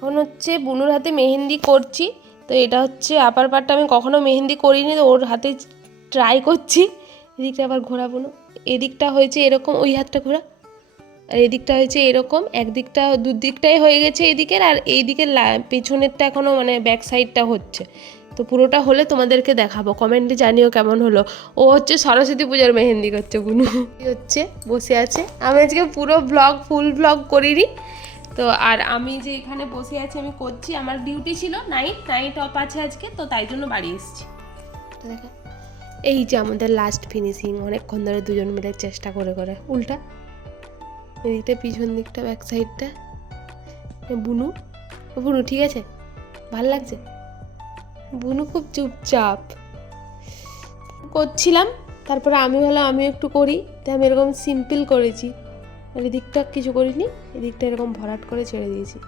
এখন হচ্ছে বুনুর হাতে মেহেন্দি করছি। তো এটা হচ্ছে আপার পার্টটা, আমি কখনো মেহেন্দি করিনি, তো ওর হাতে ট্রাই করছি। এদিকটা আবার ঘোরা বুনু, এদিকটা হয়েছে এরকম, ওই হাতটা ঘোরা, আর এদিকটা হয়েছে এরকম, একদিকটা দুদিকটাই হয়ে গেছে এদিকের, আর এইদিকের পেছনেরটা এখনও মানে ব্যাক সাইডটা হচ্ছে। তো পুরোটা হলে তোমাদেরকে দেখাবো, কমেন্টে জানিও কেমন হলো। ও হচ্ছে সরস্বতী পূজার মেহেন্দি করছে বুনু, হচ্ছে বসে আছে। আমি আজকে পুরো ফুল ব্লগ করিনি তো। আর আমি যে এখানে বসে আছি আমি করছি, আমার ডিউটি ছিল নাইট অফ আছে আজকে, তো তাই জন্য বাড়ি এসেছি। দেখা, এই যে আমাদের লাস্ট ফিনিশিং, অনেকক্ষণ ধরে দুজন মিলে চেষ্টা করে করে। উল্টা এদিকটা, পিছন দিকটা, ব্যাক সাইডটা। বুনু, বুনু ঠিক আছে, ভাল লাগছে? বুনু খুব চুপচাপ করছিলাম, তারপরে আমি ভাবলাম আমিও একটু করি, তাই আমি এরকম সিম্পল করেছি। আর এদিকটা কিছু করিনি, এদিকটা এরকম ভরাট করে ছেড়ে দিয়েছি।